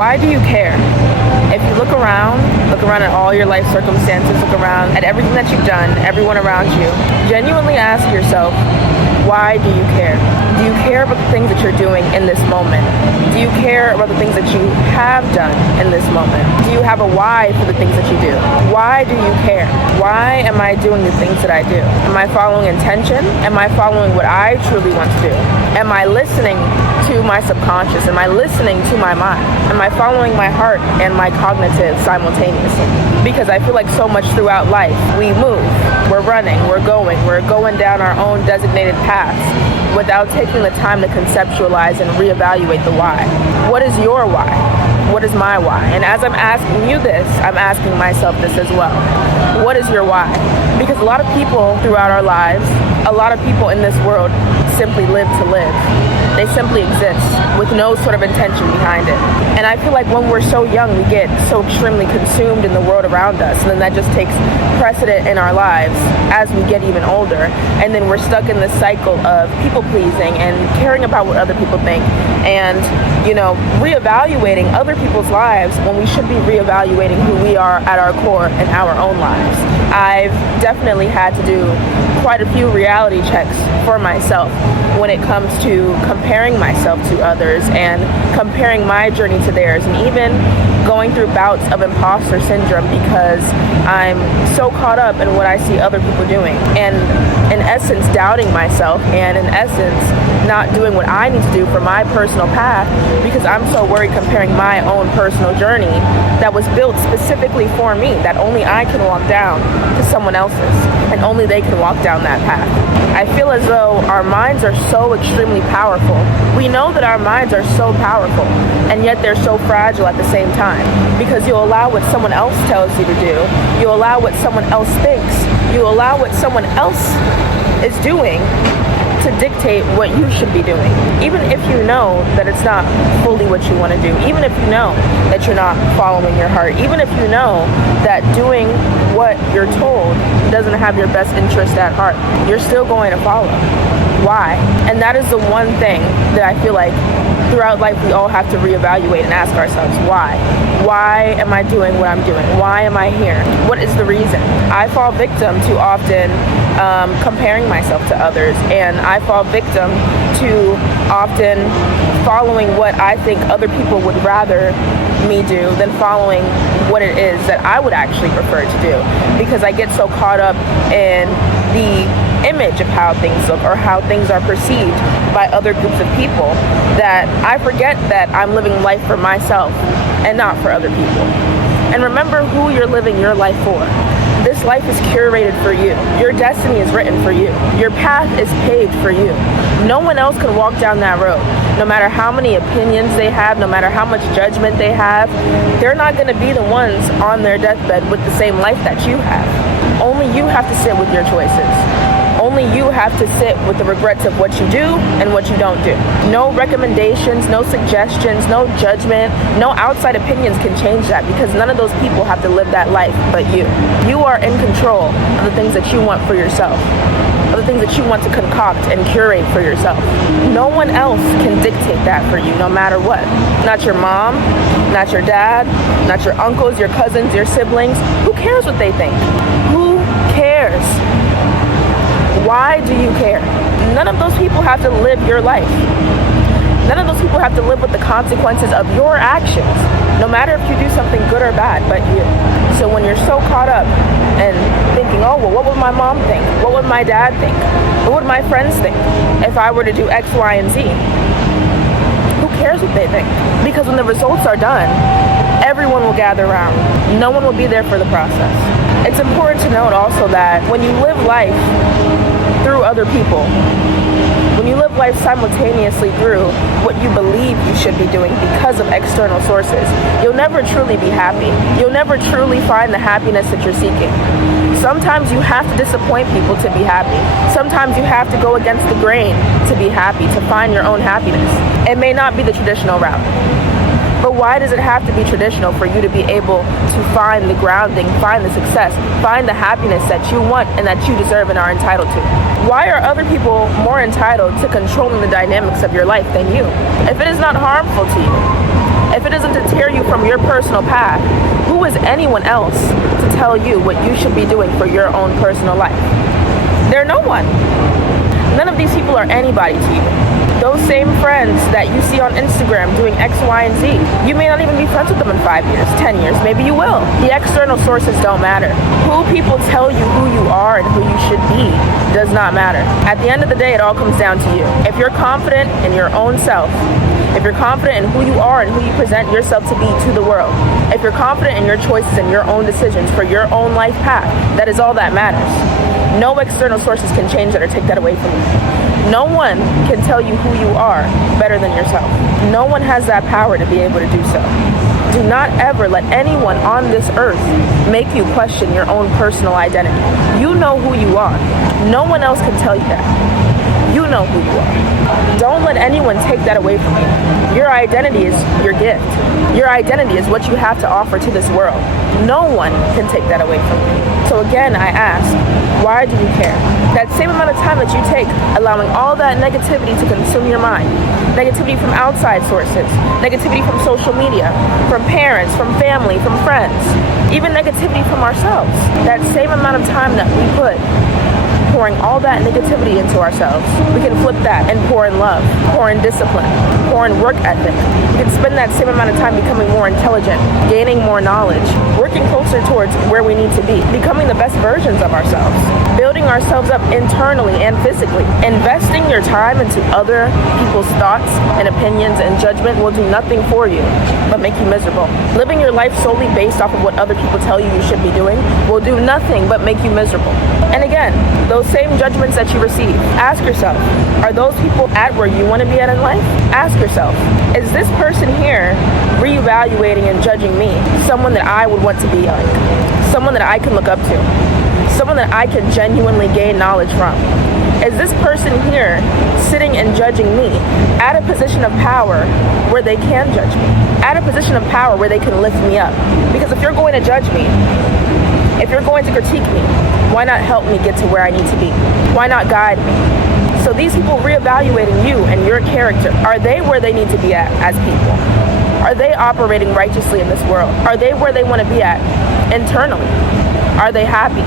Why do you care? If you look around at all your life circumstances, look around at everything that you've done, everyone around you, genuinely ask yourself, why do you care? Do you care about the things that you're doing in this moment? Do you care about the things that you have done in this moment? Do you have a why for the things that you do? Why do you care? Why am I doing the things that I do? Am I following intention? Am I following what I truly want to do? Am I listening to my subconscious? Am I listening to my mind? Am I following my heart and my cognitive simultaneously? Because I feel like so much throughout life, we move, we're running, we're going down our own designated paths without taking the time to conceptualize and reevaluate the why. What is your why? What is my why? And as I'm asking you this, I'm asking myself this as well. What is your why? Because a lot of people throughout our lives, a lot of people in this world simply live to live. They simply exist with no sort of intention behind it. And I feel like when we're so young, we get so extremely consumed in the world around us, and then that just takes precedent in our lives as we get even older. And then we're stuck in this cycle of people pleasing and caring about what other people think and, reevaluating other people's lives when we should be reevaluating who we are at our core in our own lives. I've definitely had to do quite a few reality checks for myself when it comes to comparing myself to others and comparing my journey to theirs, and even going through bouts of imposter syndrome because I'm so caught up in what I see other people doing, and in essence doubting myself, and in essence not doing what I need to do for my personal path because I'm so worried comparing my own personal journey that was built specifically for me, that only I can walk down, to someone else's, and only they can walk down that path. I feel as though our minds are so extremely powerful. We know that our minds are so powerful, and yet they're so fragile at the same time, because you allow what someone else tells you to do, you allow what someone else thinks, you allow what someone else is doing to dictate what you should be doing, even if you know that it's not fully what you want to do, even if you know that you're not following your heart, even if you know that doing what you're told doesn't have your best interest at heart, you're still going to follow. Why? And that is the one thing that I feel like throughout life we all have to reevaluate and ask ourselves, why? Why am I doing what I'm doing? Why am I here? What is the reason? I fall victim to often comparing myself to others, and I fall victim to often following what I think other people would rather me do than following what it is that I would actually prefer to do, because I get so caught up in the image of how things look or how things are perceived by other groups of people that I forget that I'm living life for myself and not for other people. And remember who you're living your life for. This life is curated for you. Your destiny is written for you. Your path is paved for you. No one else can walk down that road. No matter how many opinions they have, no matter how much judgment they have, they're not going to be the ones on their deathbed with the same life that you have. Only you have to sit with your choices. Only you have to sit with the regrets of what you do and what you don't do. No recommendations, no suggestions, no judgment, no outside opinions can change that, because none of those people have to live that life but you. You are in control of the things that you want for yourself, of the things that you want to concoct and curate for yourself. No one else can dictate that for you, no matter what. Not your mom, not your dad, not your uncles, your cousins, your siblings. Who cares what they think? Who cares? Why do you care? None of those people have to live your life. None of those people have to live with the consequences of your actions, no matter if you do something good or bad, but you. So when you're so caught up and thinking, oh, well, what would my mom think? What would my dad think? What would my friends think if I were to do X, Y, and Z? Who cares what they think? Because when the results are done, everyone will gather around. No one will be there for the process. It's important to note also that when you live life through other people, when you live life simultaneously through what you believe you should be doing because of external sources, you'll never truly be happy. You'll never truly find the happiness that you're seeking. Sometimes you have to disappoint people to be happy. Sometimes you have to go against the grain to be happy, to find your own happiness. It may not be the traditional route. But why does it have to be traditional for you to be able to find the grounding, find the success, find the happiness that you want and that you deserve and are entitled to? Why are other people more entitled to controlling the dynamics of your life than you? If it is not harmful to you, if it isn't to tear you your personal path, who is anyone else to tell you what you should be doing for your own personal life? They're no one. None of these people are anybody to you. Those same friends that you see on Instagram doing X, Y, and Z, you may not even be friends with them in 5 years, 10 years, maybe you will. The external sources don't matter. Who people tell you who you are and who you should be does not matter. At the end of the day, it all comes down to you. If you're confident in your own self, if you're confident in who you are and who you present yourself to be to the world, if you're confident in your choices and your own decisions for your own life path, that is all that matters. No external sources can change that or take that away from you. No one can tell you who you are better than yourself. No one has that power to be able to do so. Do not ever let anyone on this earth make you question your own personal identity. You know who you are. No one else can tell you that. You know who you are. Don't let anyone take that away from you. Your identity is your gift. Your identity is what you have to offer to this world. No one can take that away from you. So again, I ask, why do you care? That same amount of time that you take allowing all that negativity to consume your mind, negativity from outside sources, negativity from social media, from parents, from family, from friends, even negativity from ourselves, that same amount of time that we put pouring all that negativity into ourselves, we can flip that and pour in love, pour in discipline, pour in work ethic. We can spend that same amount of time becoming more intelligent, gaining more knowledge, working closer towards where we need to be, becoming the best versions of ourselves, building ourselves up internally and physically. Investing your time into other people's thoughts and opinions and judgment will do nothing for you but make you miserable. Living your life solely based off of what other people tell you you should be doing will do nothing but make you miserable. And again, those same judgments that you receive, ask yourself, are those people at where you want to be at in life? Ask yourself, is this person here reevaluating and judging me, someone that I would want to be like, someone that I can look up to, someone that I can genuinely gain knowledge from? Is this person here sitting and judging me at a position of power where they can judge me, at a position of power where they can lift me up? Because if you're going to judge me, if you're going to critique me, why not help me get to where I need to be? Why not guide me? So these people reevaluating you and your character, are they where they need to be at as people? Are they operating righteously in this world? Are they where they want to be at internally? Are they happy?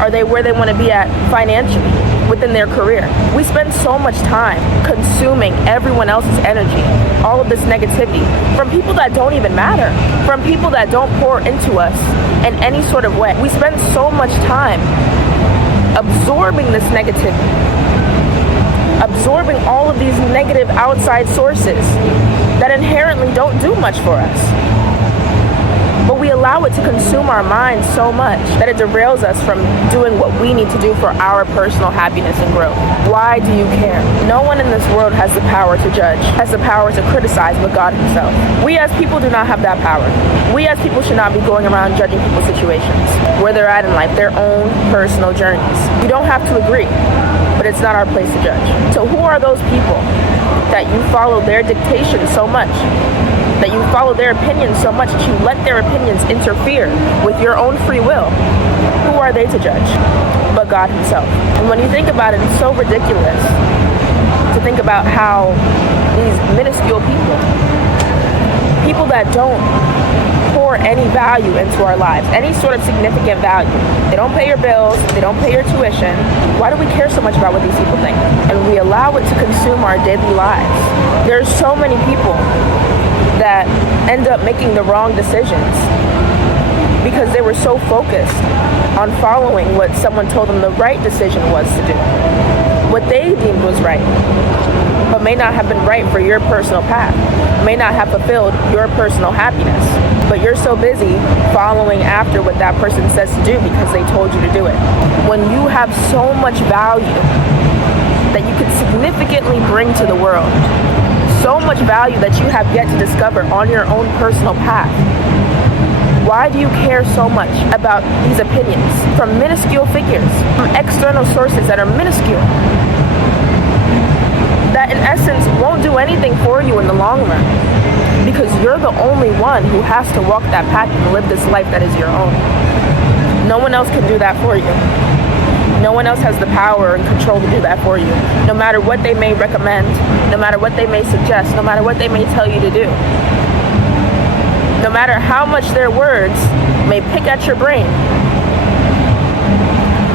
Are they where they want to be at financially, within their career? We spend so much time consuming everyone else's energy, all of this negativity, from people that don't even matter, from people that don't pour into us in any sort of way. We spend so much time absorbing this negativity, absorbing all of these negative outside sources that inherently don't do much for us. But we allow it to consume our minds so much that it derails us from doing what we need to do for our personal happiness and growth. Why do you care? No one in this world has the power to judge, has the power to criticize but God himself. We as people do not have that power. We as people should not be going around judging people's situations, where they're at in life, their own personal journeys. You don't have to agree, but it's not our place to judge. So who are those people that you follow their dictation so much, that you follow their opinions so much that you let their opinions interfere with your own free will? Who are they to judge but God himself? And when you think about it, it's so ridiculous to think about how these minuscule people that don't pour any value into our lives, any sort of significant value. They don't pay your bills, they don't pay your tuition. Why do we care so much about what these people think? And we allow it to consume our daily lives. There's so many people that end up making the wrong decisions because they were so focused on following what someone told them the right decision was to do, what they deemed was right, but may not have been right for your personal path, may not have fulfilled your personal happiness. But you're so busy following after what that person says to do because they told you to do it. When you have so much value that you could significantly bring to the world, so much value that you have yet to discover on your own personal path, why do you care so much about these opinions from minuscule figures, from external sources that are minuscule, that in essence won't do anything for you in the long run? Because you're the only one who has to walk that path and live this life that is your own. No one else can do that for you. No one else has the power and control to do that for you. No matter what they may recommend, no matter what they may suggest, no matter what they may tell you to do, no matter how much their words may pick at your brain.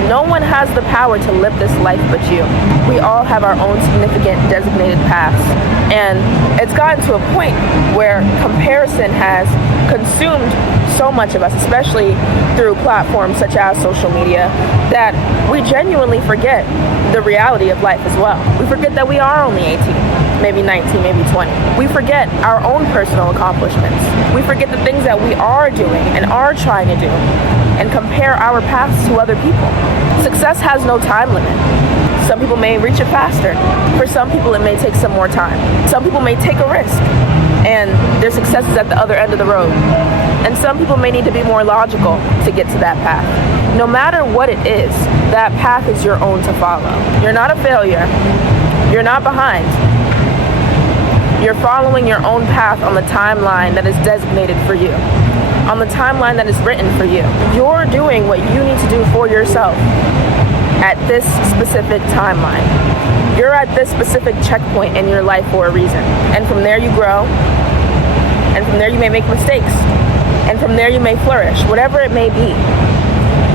No one has the power to live this life but you. We all have our own significant designated paths. And it's gotten to a point where comparison has consumed so much of us, especially through platforms such as social media, that we genuinely forget the reality of life as well. We forget that we are only 18, maybe 19, maybe 20. We forget our own personal accomplishments. We forget the things that we are doing and are trying to do, and compare our paths to other people. Success has no time limit. Some people may reach it faster. For some people, it may take some more time. Some people may take a risk, and their success is at the other end of the road. And some people may need to be more logical to get to that path. No matter what it is, that path is your own to follow. You're not a failure. You're not behind. You're following your own path on the timeline that is designated for you, on the timeline that is written for you. You're doing what you need to do for yourself at this specific timeline. You're at this specific checkpoint in your life for a reason. And from there you grow, and from there you may make mistakes, and from there you may flourish. Whatever it may be,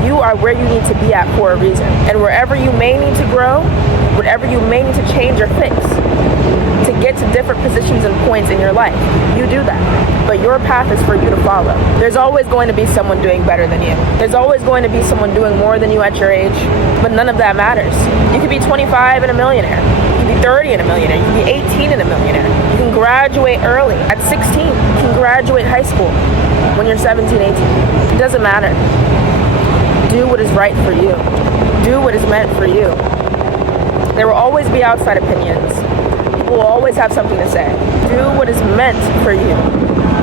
you are where you need to be at for a reason. And wherever you may need to grow, whatever you may need to change or fix to get to different positions and points in your life, you do that. But your path is for you to follow. There's always going to be someone doing better than you. There's always going to be someone doing more than you at your age, but none of that matters. You could be 25 and a millionaire. You could be 30 and a millionaire. You could be 18 and a millionaire. You can graduate early. At 16, you can graduate high school when you're 17, 18. It doesn't matter. Do what is right for you. Do what is meant for you. There will always be outside opinions. People will always have something to say. Do what is meant for you.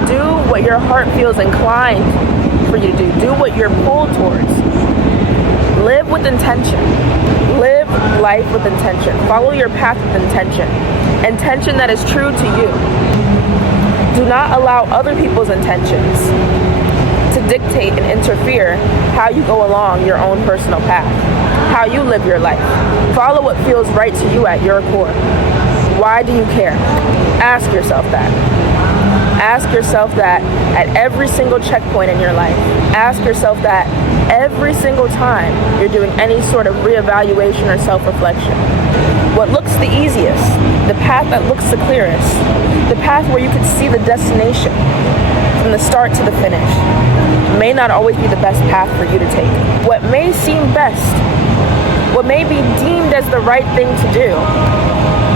Do what your heart feels inclined for you to do. Do what you're pulled towards. Live with intention. Live life with intention. Follow your path with intention. Intention that is true to you. Do not allow other people's intentions to dictate and interfere how you go along your own personal path, how you live your life. Follow what feels right to you at your core. Why do you care? Ask yourself that. Ask yourself that at every single checkpoint in your life. Ask yourself that every single time you're doing any sort of reevaluation or self-reflection. What looks the easiest, the path that looks the clearest, the path where you can see the destination from the start to the finish, may not always be the best path for you to take. What may seem best, what may be deemed as the right thing to do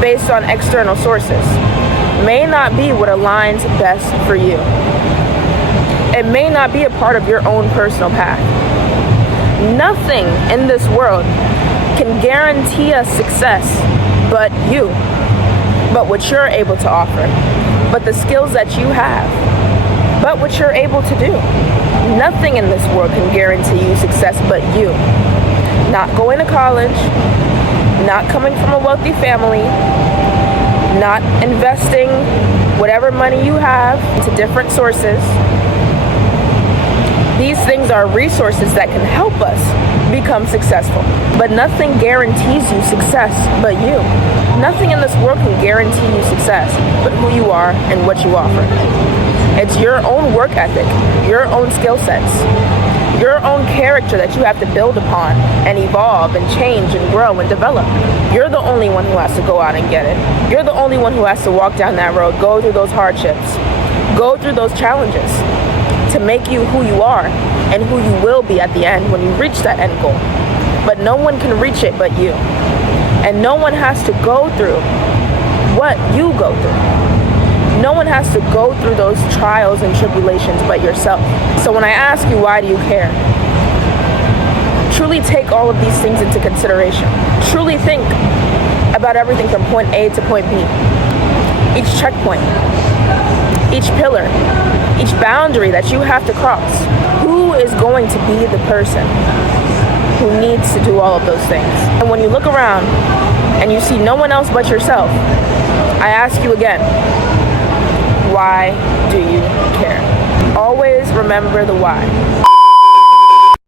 based on external sources, may not be what aligns best for you. It may not be a part of your own personal path. Nothing in this world can guarantee us success but you, but what you're able to offer, but the skills that you have, but what you're able to do. Nothing in this world can guarantee you success but you. Not going to college, not coming from a wealthy family, not investing whatever money you have into different sources. These things are resources that can help us become successful. But nothing guarantees you success but you. Nothing in this world can guarantee you success but who you are and what you offer. It's your own work ethic, your own skill sets, your own character that you have to build upon and evolve and change and grow and develop. You're the only one who has to go out and get it. You're the only one who has to walk down that road, go through those hardships, go through those challenges to make you who you are and who you will be at the end when you reach that end goal. But no one can reach it but you. And no one has to go through what you go through. No one has to go through those trials and tribulations but yourself. So when I ask you, why do you care? Truly take all of these things into consideration. Truly think about everything from point A to point B. Each checkpoint, each pillar, each boundary that you have to cross. Who is going to be the person who needs to do all of those things? And when you look around and you see no one else but yourself, I ask you again, why do you care? Always remember the why.